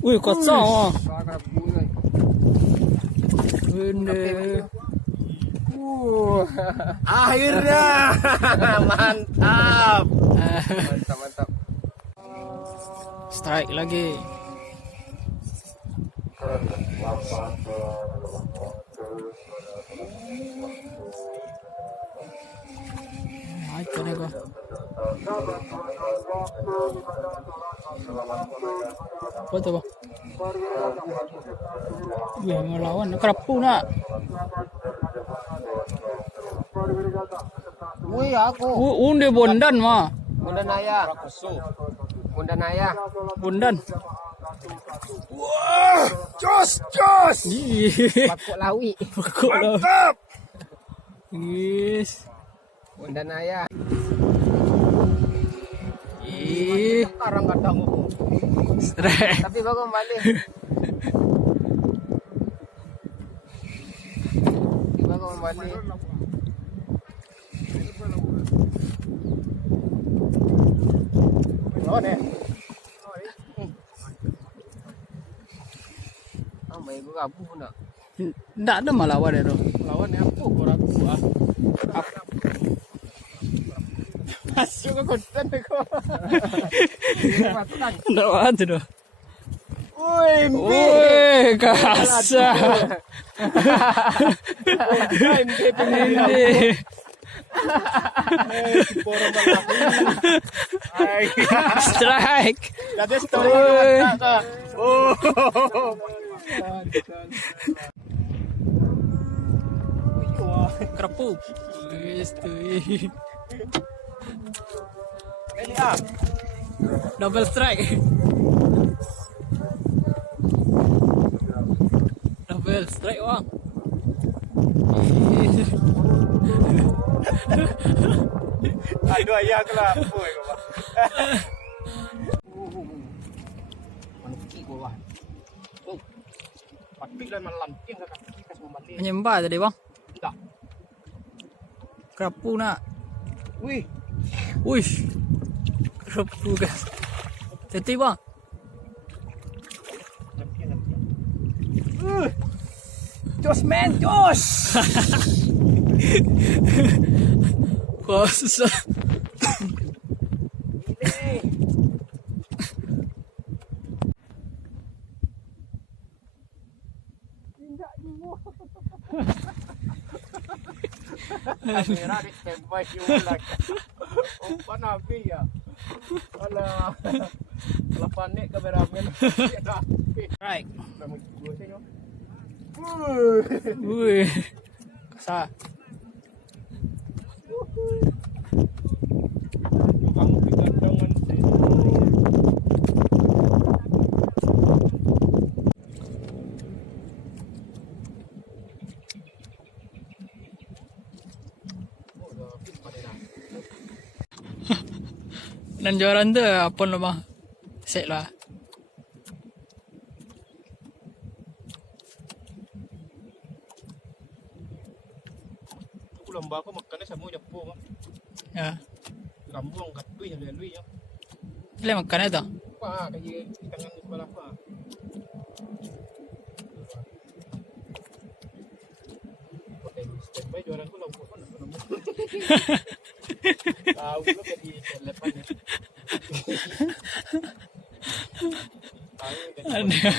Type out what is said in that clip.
Wih, kosong. Oh. Akhirnya mantap. Mantap. Strike lagi. Ikan nego. Apa tu bang? Wih, ngelawan kerapu nak. Wih aku. Unde bondan mah. Bundanaya. Bondan. Wah, jos. Ih, Bakok lawi. mantap. Yes. Bundanaya. Ih, Sekarang kadang aku. strike. Tapi bagus balik. Bagus balik. Lawan ya. May gue gabu nak. Nggak ada malah lawan itu. Lawan ya aku kurang gua. Masuk ke konten aku. Nggak ada tuh. Wih, Kasar. Ini. Strike. Ada story kak. Oh. Kerapu. Yes, tuh. Ini ah. Double strike. Double strike bang. Aduh ayah kelap. Manuki gua. Oh. Pati dan melanting kakak. Kita semua mati. Menyembah tadi bang. Tidak. Kerapu nak. Wih. Wih. Kerapu guys. Teti bang. Jos men, jos. Kosa. Kamera di standby ulang. Umpan nabi ya. Alah. Lapanik kameramen. Right. Gua sini. Wih. Kasar. Kamu digandangan sih. Dan jualan tu apa lo bang? Set lah. Aku lomba aku makannya sama Japo. Ya. Kamu angkat duit yang lui ya. Boleh makan itu? Apa kayak tangan di sebelah apa? Pakai standby jualan aku lomba kan. Tahu lo jadi lepas ya. Tahu Ada.